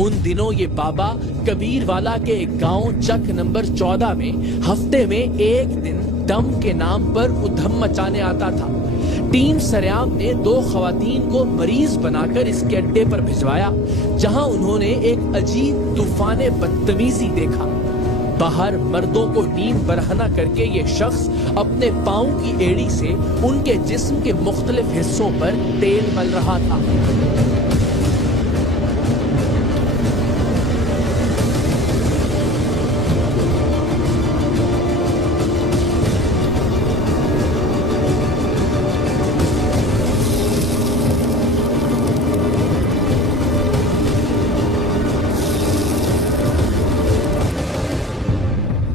ان دنوں یہ بابا کبیر والا کے ایک گاؤں چک نمبر 14 میں ہفتے میں ایک دن دم کے نام پر ادھم مچانے آتا تھا۔ ٹیم سریام نے 2 خواتین کو مریض بنا کر اس کے اڈے پر بھجوایا، جہاں انہوں نے ایک عجیب طوفان بدتمیزی دیکھا۔ باہر مردوں کو ٹیم برہنہ کر کے یہ شخص اپنے پاؤں کی ایڑی سے ان کے جسم کے مختلف حصوں پر تیل مل رہا تھا۔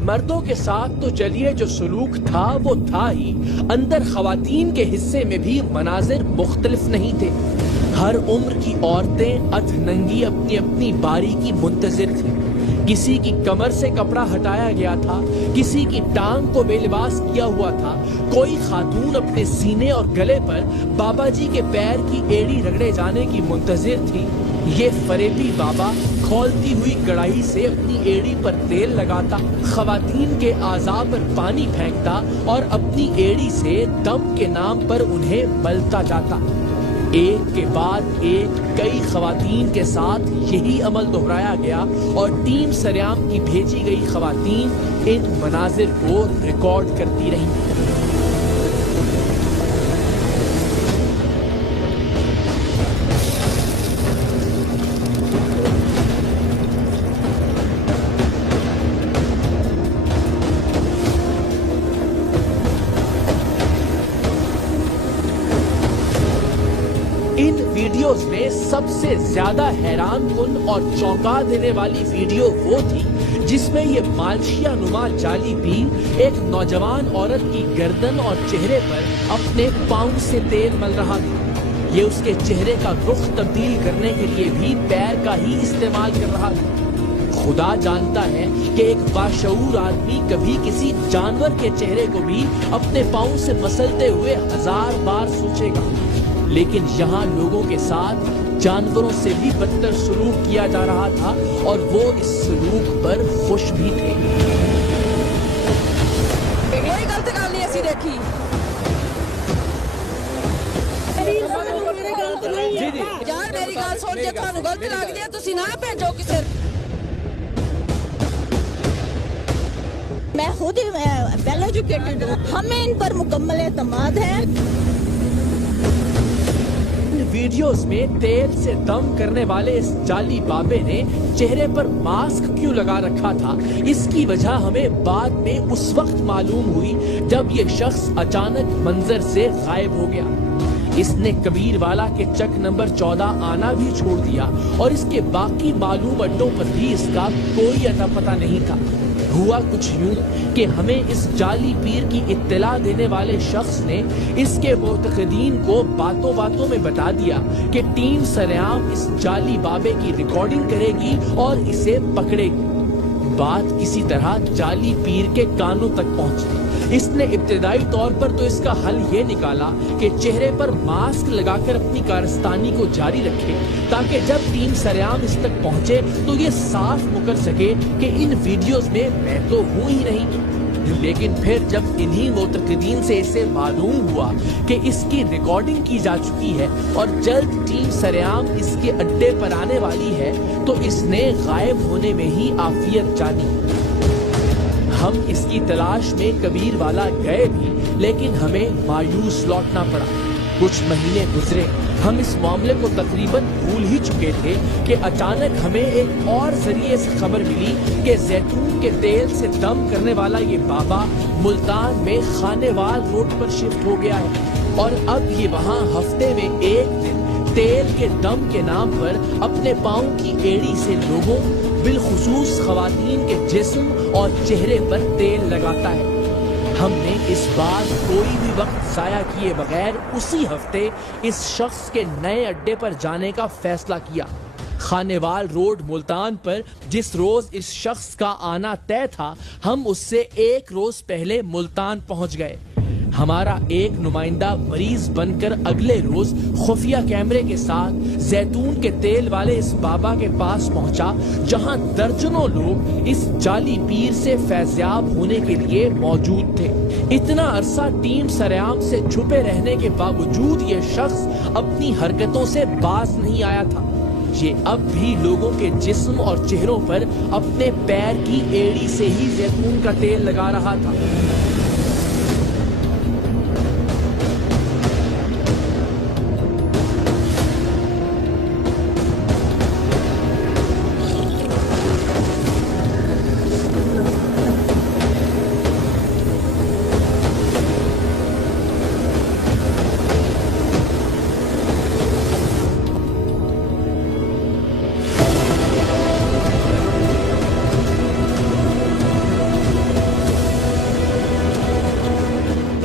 مردوں کے ساتھ تو چلیے جو سلوک تھا وہ تھا ہی، اندر خواتین کے حصے میں بھی مناظر مختلف نہیں تھے۔ ہر عمر کی عورتیں ادھ ننگی اپنی اپنی باری کی منتظر تھیں۔ کسی کی کمر سے کپڑا ہٹایا گیا تھا، کسی کی ٹانگ کو بے لباس کیا ہوا تھا، کوئی خاتون اپنے سینے اور گلے پر بابا جی کے پیر کی ایڑی رگڑے جانے کی منتظر تھی۔ یہ فریبی بابا کھولتی ہوئی کڑاہی سے اپنی ایڑی پر تیل لگاتا، خواتین کے اعضاء پر پانی پھینکتا اور اپنی ایڑی سے دم کے نام پر انہیں ملتا جاتا۔ ایک کے بعد ایک کئی خواتین کے ساتھ یہی عمل دہرایا گیا اور ٹیم سریام کی بھیجی گئی خواتین ان مناظر کو ریکارڈ کرتی رہیں۔ ان ویڈیوز میں سب سے زیادہ حیران کن اور چونکا دینے والی ویڈیو وہ تھی جس میں یہ مالشیا نما جعلی پیر ایک نوجوان عورت کی گردن اور چہرے پر اپنے پاؤں سے تیل مل رہا تھا۔ یہ اس کے چہرے کا رخ تبدیل کرنے کے لیے بھی پیر کا ہی استعمال کر رہا تھا۔ خدا جانتا ہے کہ ایک باشعور آدمی کبھی کسی جانور کے چہرے کو بھی اپنے پاؤں سے مسلتے ہوئے 1000 بار سوچے گا، لیکن یہاں لوگوں کے ساتھ جانوروں سے بھی بدتر سلوک کیا جا رہا تھا اور وہ اس سلوک پر خوش بھی تھے۔ کوئی غلط گل نہیں اسی دیکھی۔ یار میری گل سن کے تھانوں غلط لگدی ہے تسی نہ بھیجو کسے۔ میں خود ویل ایجوکیٹڈ ہوں، ہمیں ان پر مکمل اعتماد ہے۔ ویڈیوز میں تیل سے دم کرنے والے اس جعلی بابے نے چہرے پر ماسک کیوں لگا رکھا تھا، اس کی وجہ ہمیں بعد میں اس وقت معلوم ہوئی جب یہ شخص اچانک منظر سے غائب ہو گیا۔ اس نے کبیر والا کے چک نمبر 14 آنا بھی چھوڑ دیا اور اس کے باقی معلوم اڈوں پر بھی اس کا کوئی اتا پتہ نہیں تھا۔ ہوا کچھ یوں کہ ہمیں اس جعلی پیر کی اطلاع دینے والے شخص نے اس کے معتقدین کو باتوں باتوں میں بتا دیا کہ ٹیم سریام اس جعلی بابے کی ریکارڈنگ کرے گی اور اسے پکڑے گی۔ بات کسی طرح جعلی پیر کے کانوں تک پہنچی۔ اس نے ابتدائی طور پر تو اس کا حل یہ نکالا کہ چہرے پر ماسک لگا کر اپنی کارستانی کو جاری رکھے تاکہ جب ٹیم سریام اس تک پہنچے تو یہ صاف مکر سکے کہ ان ویڈیوز میں میں تو ہوں ہی نہیں۔ لیکن پھر جب انہی معتقدین سے اسے معلوم ہوا کہ اس کی ریکارڈنگ کی جا چکی ہے اور جلد ٹیم سریام اس کے اڈے پر آنے والی ہے تو اس نے غائب ہونے میں ہی عافیت جانی۔ ہم اس کی تلاش میں کبیر والا گئے بھی لیکن ہمیں مایوس لوٹنا پڑا۔ کچھ مہینے گزرے، ہم اس معاملے کو تقریباً بھول ہی چکے تھے کہ اچانک ہمیں ایک اور ذریعے سے خبر ملی کہ زیتون کے تیل سے دم کرنے والا یہ بابا ملتان میں خانیوال روڈ پر شفٹ ہو گیا ہے اور اب یہ وہاں ہفتے میں ایک دن تیل کے دم کے نام پر اپنے پاؤں کی ایڑی سے لوگوں بالخصوص خواتین کے جسم اور چہرے پر تیل لگاتا ہے۔ ہم نے اس بار کوئی بھی وقت ضائع کیے بغیر اسی ہفتے اس شخص کے نئے اڈے پر جانے کا فیصلہ کیا۔ خانیوال روڈ ملتان پر جس روز اس شخص کا آنا طے تھا، ہم اس سے ایک روز پہلے ملتان پہنچ گئے۔ ہمارا ایک نمائندہ مریض بن کر اگلے روز خفیہ کیمرے کے ساتھ زیتون کے تیل والے اس بابا کے پاس پہنچا جہاں درجنوں لوگ اس جعلی پیر سے فیضیاب ہونے کے لیے موجود تھے۔ اتنا عرصہ ٹیم سریام سے چھپے رہنے کے باوجود یہ شخص اپنی حرکتوں سے باز نہیں آیا تھا۔ یہ اب بھی لوگوں کے جسم اور چہروں پر اپنے پیر کی ایڑی سے ہی زیتون کا تیل لگا رہا تھا۔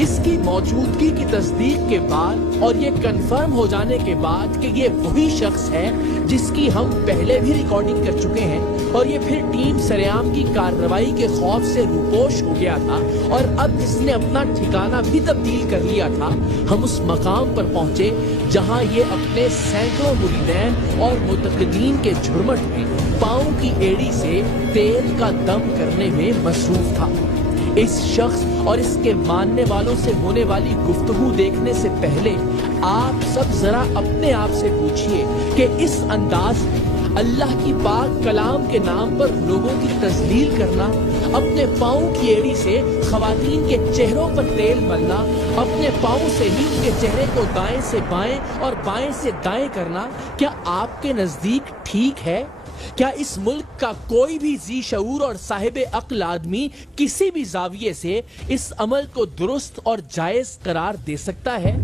اس کی موجودگی کی تصدیق کے بعد اور یہ کنفرم ہو جانے کے بعد کہ یہ وہی شخص ہے جس کی ہم پہلے بھی ریکارڈنگ کر چکے ہیں اور یہ پھر ٹیم سریام کی کارروائی کے خوف سے روپوش ہو گیا تھا اور اب اس نے اپنا ٹھکانہ بھی تبدیل کر لیا تھا، ہم اس مقام پر پہنچے جہاں یہ اپنے سینکڑوں مریدین اور متقدین کے جھرمٹ میں پاؤں کی ایڑی سے تیل کا دم کرنے میں مصروف تھا۔ اس شخص اور اس کے ماننے والوں سے ہونے والی گفتگو دیکھنے سے پہلے آپ سب ذرا اپنے آپ سے پوچھئے کہ اس انداز میں اللہ کی پاک کلام کے نام پر لوگوں کی تذلیل کرنا، اپنے پاؤں کی ایڑی سے خواتین کے چہروں پر تیل ملنا، اپنے پاؤں سے ہی ان کے چہرے کو دائیں سے بائیں اور بائیں سے دائیں کرنا، کیا آپ کے نزدیک ٹھیک ہے؟ کیا اس ملک کا کوئی بھی ذی شعور اور صاحب عقل آدمی کسی بھی زاویے سے اس عمل کو درست اور جائز قرار دے سکتا ہے؟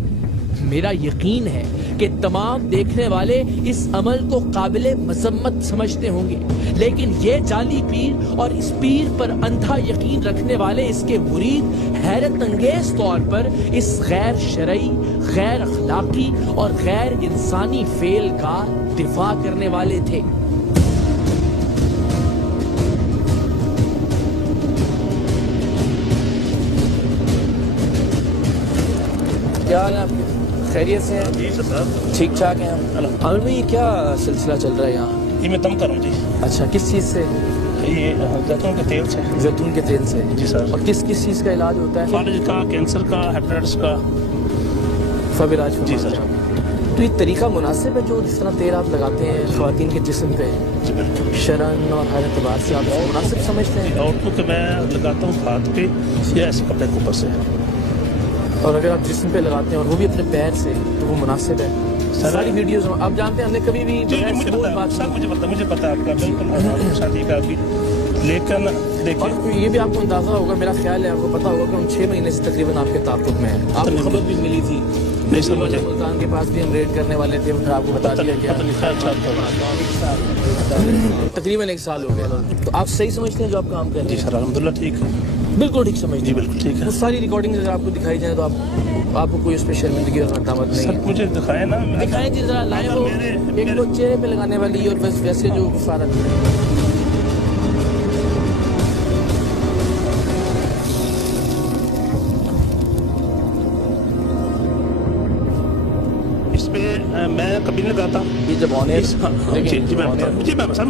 میرا یقین ہے کہ تمام دیکھنے والے اس عمل کو قابل مذمت سمجھتے ہوں گے، لیکن یہ جعلی پیر اور اس پیر پر اندھا یقین رکھنے والے اس کے مرید حیرت انگیز طور پر اس غیر شرعی، غیر اخلاقی اور غیر انسانی فعل کا دفاع کرنے والے تھے۔ کیا حال ہے آپ کے؟ خیریت سے ہیں؟ جی سر، ٹھیک ٹھاک ہیں؟ عامر بھائی یہ کیا سلسلہ چل رہا ہے یہاں؟ یہ میں دم کروں جی۔ اچھا، کس چیز سے؟ یہ زیتون کے تیل سے۔ زیتون کے تیل سے؟ جی سر۔ اور کس کس چیز کا علاج ہوتا ہے؟ فالج کا، کینسر کا، ہیپیٹائٹس کا سب علاج؟ جی سر۔ تو یہ طریقہ مناسب ہے جو جس طرح تیل آپ لگاتے ہیں خواتین کے جسم پہ شرعاً اور ہر اعتبار سے آپ مناسب سمجھتے ہیں؟ عورتوں کے میں لگاتا ہوں ہاتھ پہ یا ایسے کپڑے کے اوپر سے، اور اگر آپ جسم پہ لگاتے ہیں اور وہ بھی اپنے پیر سے تو وہ مناسب ہے؟ ساری ویڈیوز آپ جانتے ہیں ہم نے کبھی بھی مجھے پتا آپ کا بالکل شادی کا بھی، لیکن دیکھیں یہ بھی آپ کو اندازہ ہوگا، میرا خیال ہے آپ کو پتا ہوگا کہ ہم 6 مہینے سے تقریباً آپ کے تعاقب میں ہیں۔ آپ کو خبر بھی ملی تھی، ملتان کے پاس بھی ہم ریڈ کرنے والے تھے، پھر آپ کو بتا دیا گیا۔ تقریباً 1 سال ہو گیا، تو آپ صحیح سمجھتے ہیں جو آپ کام کر رہے ہیں؟ جی سر، الحمدللہ ٹھیک ہے، بالکل ٹھیک سمجھتے جی ہیں؟ بالکل ٹھیک ہے۔ وہ ساری ریکارڈنگ اگر آپ کو دکھائی جائے تو آپ کو کوئی اس پہ شرمندگی اور ندامت نہیں سر ہے؟ مجھے دکھائیں نا، دکھائیں جی ذرا، لائیں وہ ایک تو چہرے پہ لگانے والی اور بس ویسے جو سارا اس پہ میں کبھی نہیں لگاتا۔ یہ جب آنے جی میں بتا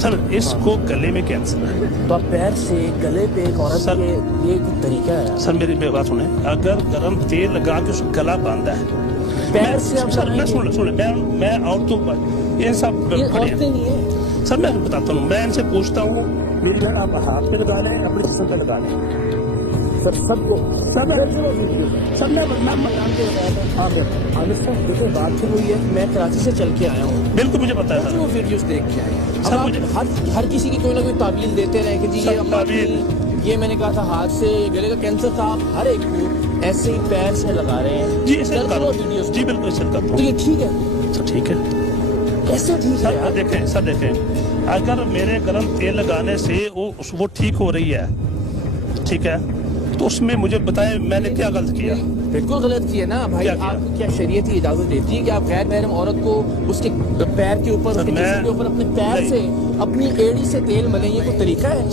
سر، اس کو گلے میں کینسر ہے تو آپ پیر سے گلے پہ ایک عورت سر، یہ کوئی طریقہ ہے؟ سر میری بات سنیں، اگر گرم تیل لگا کے اس کو گلا باندھا ہے پیر سے آپ سر، میں سنیں میں عورتوں پر یہ سب عورتیں نہیں ہیں سر، میں بتاتا ہوں، میں ان سے پوچھتا ہوں میری بہن آپ ہاتھ پہ لگا لیں اپنے جسم پہ لگا لیں سر، سب کو سر میں مکان کے عامر صاحب دیکھیں بات تو وہی ہے، میں کراچی سے چل کے آیا ہوں، بالکل مجھے پتا ہے وہ ویڈیوز دیکھ کے آئے ہیں۔ سر، اب مجھے ہر کسی کی کوئی نہ کوئی تعویل دیتے رہے کہ جی سر، یہ تعویل، یہ میں نے کہا تھا ہاتھ سے گلے کا کینسر تھا، آپ ہر ایک کو ایسے ہی پیر سے لگا رہے ہیں۔ جی ایسے درجنوں ویڈیوز جی بالکل ایسے کرتا تو ہوں یہ ٹھیک ہے؟ سر، ٹھیک ہے کیسے ٹھیک ہے یار؟ سر دیکھیں اگر میرے گرم تیل لگانے سے وہ ٹھیک ہو رہی ہے، ٹھیک ہے، تو اس میں مجھے بتائیں میں نے کیا غلط کیا؟ بالکل غلط کیا نا بھائی، آپ کیا شریعت کی اجازت دیتی ہے کہ آپ غیر محرم عورت کو اس کے پیر کے اوپر، اس کے جسم کے اوپر اپنے پیر سے، اپنی ایڑی سے تیل ملیں؟ یہ کوئی طریقہ ہے؟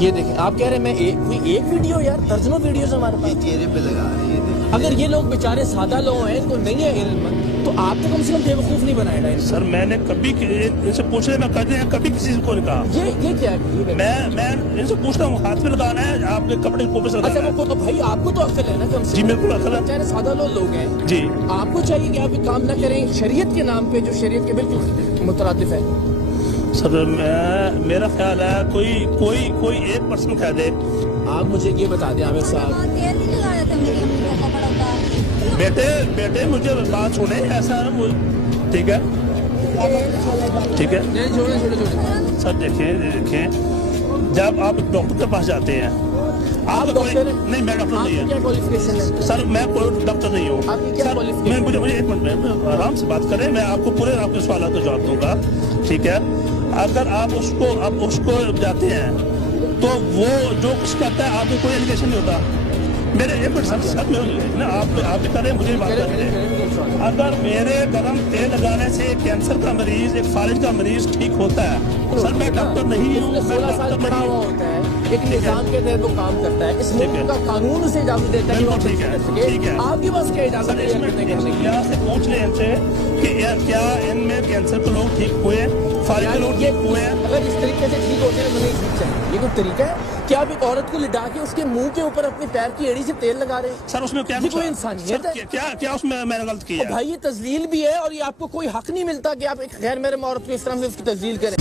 یہ دیکھیں آپ کہہ رہے ہیں میں ایک ویڈیو یار درجنوں ویڈیوز ہمارے پاس چہرے پہ لگا رہے ہیں. اگر یہ لوگ بیچارے سادہ لوگ ہیں ان کو نہیں ہے علم تو آپ تو کم سے کم بیوقوف نہیں بنائے گا سر میں نے کبھی ان سے پوچھ رہے میں کہتے ہیں کبھی کسی کو نہیں کہا. یہ کیا ہے میں ان سے پوچھتا ہوں ہاتھ میں لگانا ہے آپ کے کپڑے کو پہ اچھا لگانا ہے. وہ تو بھائی آپ کو تو عقل ہے نا کم سے جی بالکل عقل ہے. بیچارے سادہ لوگ ہیں جی آپ کو چاہیے کہ آپ یہ کام نہ کریں شریعت کے نام پہ جو شریعت کے بالکل مترادف ہے. سر میرا خیال ہے کوئی ایک پرسن کہہ دے. آپ مجھے یہ بتا دیں عامر صاحب تیل نہیں لگا رہے تھے میری امی کو کپڑا اتار. بیٹے مجھے بات سنیں ایسا ٹھیک ہے ٹھیک ہے. چھوڑے سر دیکھیں جب آپ ڈاکٹر کے پاس جاتے ہیں آپ ڈاکٹر ہیں؟ نہیں میں ڈاکٹر آپ نہیں کی کیا ہوں کوالیفکیشن ہے سر. میں کوئی ڈاکٹر نہیں ہوں آپ کی کیا سر. qualification؟ مجھے ایک منٹ میں آرام سے بات کریں میں آپ کو پورے آپ کے سوالات کا جواب دوں گا ٹھیک ہے. اگر آپ اس کو جاتے ہیں تو وہ جو کچھ کرتا ہے آپ کو کوئی ایلیگیشن نہیں ہوتا. میرے ایک منٹ سر آپ کریں مجھے بات کریں. اگر میرے گرم تیل لگانے سے ایک کینسر کا مریض ایک فالج کا مریض ٹھیک ہوتا ہے سر میں ڈاکٹر نہیں ہوں. 16 سال پڑھا ہوا ہوتا ہے ایک نظام کے تحت وہ کام کرتا ہے اس ملک کا قانون اسے اجازت دیتا ہے بالکل ٹھیک ہے ٹھیک ہے. آپ کے پاس کیا اجازت ہے یہاں سے پوچھ لیں ان سے کہ کیا ان میں کینسر کے لوگ ٹھیک ہوئے فالج کے لوگ ٹھیک ہوئے ہیں. اگر اس طریقے سے ٹھیک ہوتے ہیں تو نہیں ٹھیک چاہیے. یہ کوئی طریقہ ہے کہ آپ ایک عورت کو لٹا کے اس کے منہ کے اوپر اپنے پیر کی ایڑی سے تیل لگا رہے ہیں. سر اس میں کیا یہ کوئی انسانیت ہے؟ کیا اس میں نے غلط کیا ہے؟ بھائی یہ تذلیل بھی ہے اور یہ آپ کو کوئی حق نہیں ملتا کہ آپ ایک غیر محرم عورت کو اس طرح سے اس کی تذلیل کریں.